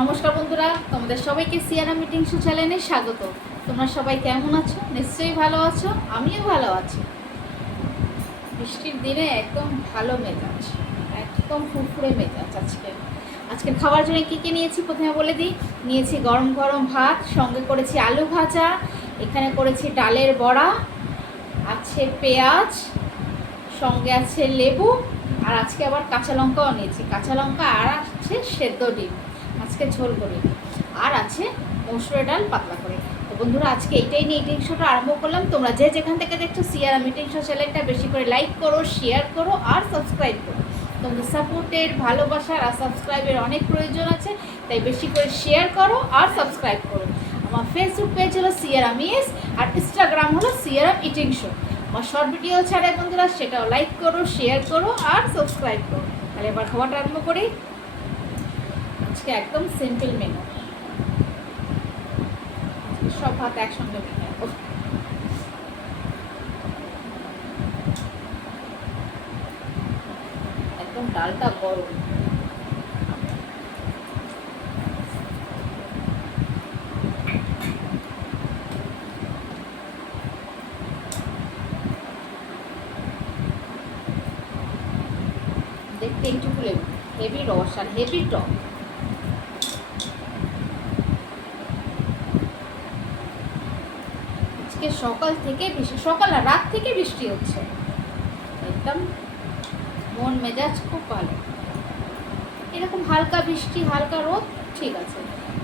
নমস্কার বন্ধুরা, তোমাদের সবাইকে সিয়ারা মিটিং শো চ্যানেলে স্বাগত। তোমরা সবাই কেমন আছো? নিশ্চয়ই ভালো আছো, আমিও ভালো আছি। বৃষ্টির দিনে একদম ভালো মেজাজ, একদম ফুরফুরে মেজাজ। আজকের খাবার জন্য কী কী নিয়েছি প্রথমে বলে দিই। নিয়েছি গরম গরম ভাত, সঙ্গে করেছি আলু ভাজা, এখানে করেছি ডালের বড়া, আছে পেঁয়াজ, সঙ্গে আছে লেবু, আর আজকে আবার কাঁচা লঙ্কাও নিয়েছি, কাঁচা লঙ্কা, আর আছে সেদ্ধ ডিম, আজকে ঝোল করে, আর আছে মসুরের ডাল পাতলা করে। তো বন্ধুরা, আজকে এইটাই নিয়ে মিটিং শোটা আরম্ভ করলাম। তোমরা যে যেখান থেকে দেখছো সিয়ারা মিটিং শো চ্যানেলটা বেশি করে লাইক করো, শেয়ার করো আর সাবস্ক্রাইব করো। তোমাদের সাপোর্টের, ভালোবাসার আর সাবস্ক্রাইবের অনেক প্রয়োজন আছে, তাই বেশি করে শেয়ার করো আর সাবস্ক্রাইব করো। আমার ফেসবুক পেজ হলো সিয়ারা মিস, আর ইনস্টাগ্রাম হলো সিয়ারা মিটিং শো। আমার শর্ট ভিডিও ছাড়ে বন্ধুরা, সেটাও লাইক করো, শেয়ার করো আর সাবস্ক্রাইব করো। তাহলে এবার খাবারটা আরম্ভ করি। আজকে একদম সিম্পল মেনু, সব ভাত একসঙ্গে মেখে নেবো। একদম ডালটা গরম, দেখতে এইটুকু লেবু, হেভি রস আর হেভি টক। আজকে সকাল থেকে সকাল আর রাত থেকে বৃষ্টি হচ্ছে, একদম মন মেজাজ খুব ভালো। এরকম হালকা বৃষ্টি, হালকা রোদ ঠিক আছে,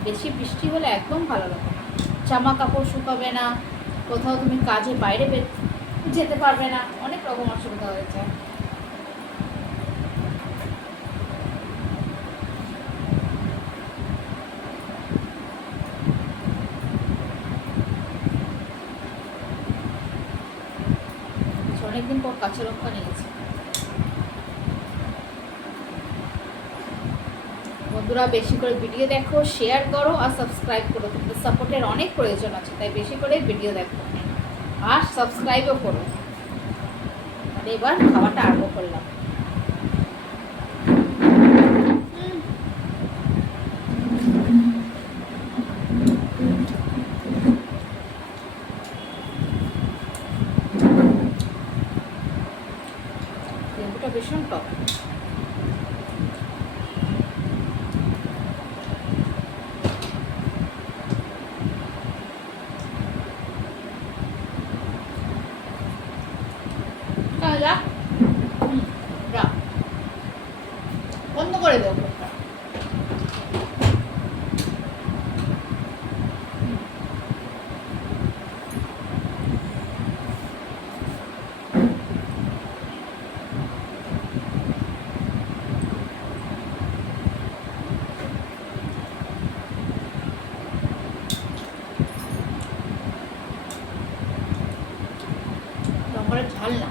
বেশি বৃষ্টি হলে একদম ভালো লাগে না। জামা কাপড় শুকাবে না, কোথাও তুমি কাজে বাইরে যেতে পারবে না, অনেক রকম অসুবিধা হয়ে যায়। অনেকদিন পর কাঁচা লঙ্কা নিয়েছি। বন্ধুরা, বেশি করে ভিডিও দেখো, শেয়ার করো আর সাবস্ক্রাইব করো। তোমাদের সাপোর্টের অনেক প্রয়োজন আছে, তাই বেশি করে ভিডিও দেখো আর সাবস্ক্রাইবও করো। আর এবার খাওয়াটা আরম্ভ করলাম। লেবুটা ভীষণ টক। বন্ধ করে দেবো। লঙ্কাটা ঝাল না,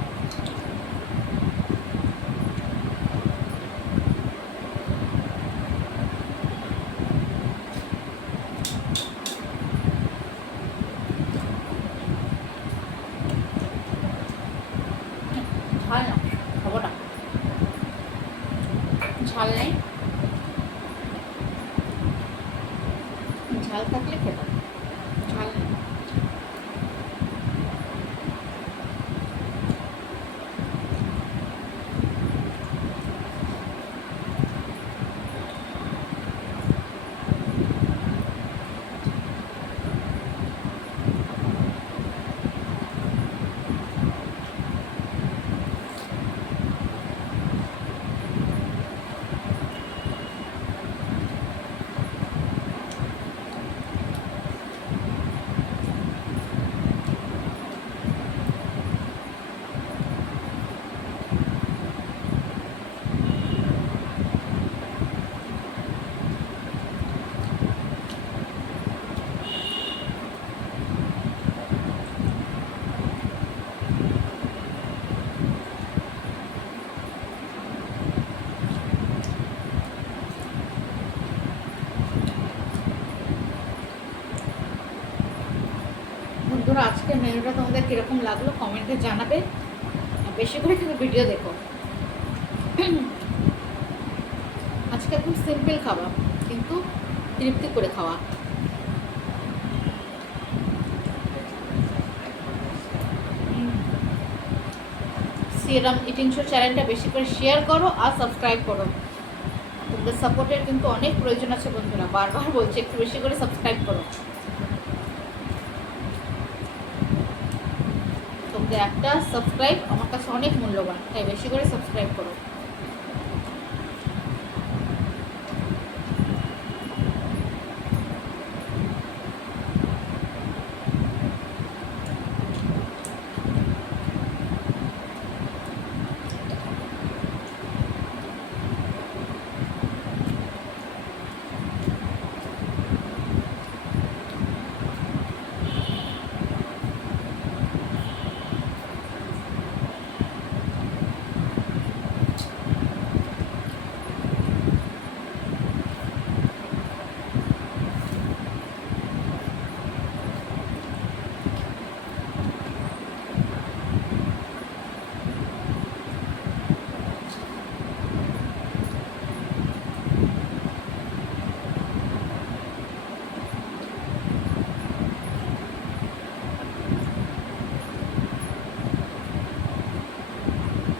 ঝাল না, খাবো না, ঝাল নেই। ঝাল থাকলে খেতাম, ঝাল নেই। বন্ধুরা, আজকের মেনুটা তোমাদের কীরকম লাগলো কমেন্টে জানাবে, বেশি করে কিন্তু ভিডিও দেখো। আজকে একদম সিম্পল খাবার, কিন্তু তৃপ্তি করে খাওয়া। সিয়ারাম ইটিং শো চ্যানেলটা বেশি করে শেয়ার করো আর সাবস্ক্রাইব করো। তোমাদের সাপোর্টের কিন্তু অনেক প্রয়োজন আছে বন্ধুরা, বারবার বলছি একটু বেশি করে সাবস্ক্রাইব করো। তোমাদের একটা সাবস্ক্রাইব আমার কাছে অনেক মূল্যবান, তাই বেশি করে সাবস্ক্রাইব করো।